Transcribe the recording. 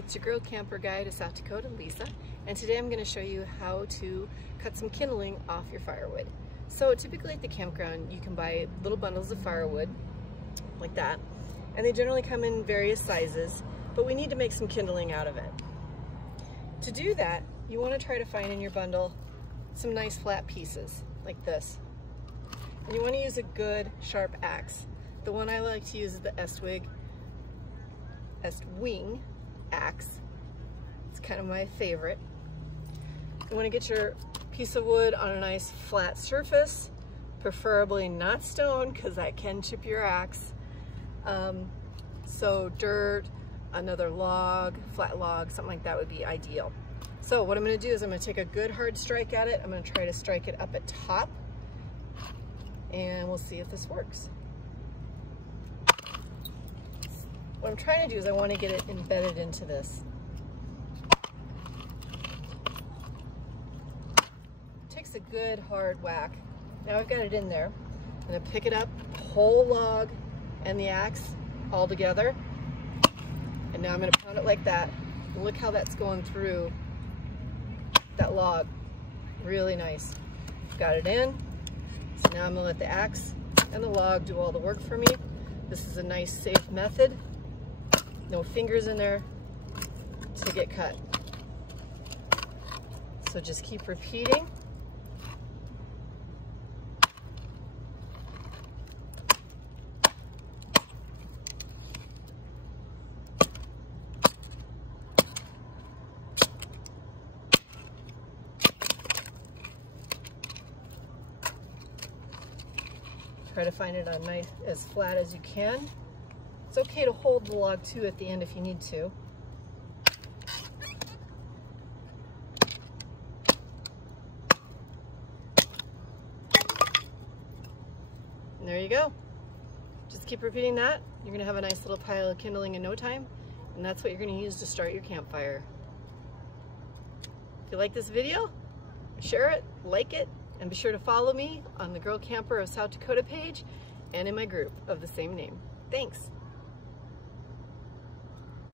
it's your girl camper guide of South Dakota, Lisa, and today I'm going to show you how to cut some kindling off your firewood. So typically at the campground you can buy little bundles of firewood like that, and they generally come in various sizes, but we need to make some kindling out of it. To do that, you want to try to find in your bundle some nice flat pieces like this, and you want to use a good sharp axe. The one I like to use is the Estwing axe. It's kind of my favorite. You want to get your piece of wood on a nice flat surface, preferably not stone because that can chip your axe. So dirt, another log, flat log, something like that would be ideal. So what I'm going to do is I'm going to take a good hard strike at it. I'm going to try to strike it up at top, and we'll see if this works. What I'm trying to do is I want to get it embedded into this. It takes a good hard whack. Now I've got it in there. I'm going to pick it up, whole log and the axe all together. And now I'm going to pound it like that. And look how that's going through that log. Really nice. Got it in. So now I'm going to let the axe and the log do all the work for me. This is a nice safe method. No fingers in there to get cut. So just keep repeating. Try to find it on nice, as flat as you can. It's okay to hold the log too at the end if you need to. And there you go. Just keep repeating that. You're going to have a nice little pile of kindling in no time, and that's what you're going to use to start your campfire. If you like this video, share it, like it, and be sure to follow me on the Girl Camper of South Dakota page and in my group of the same name. Thanks.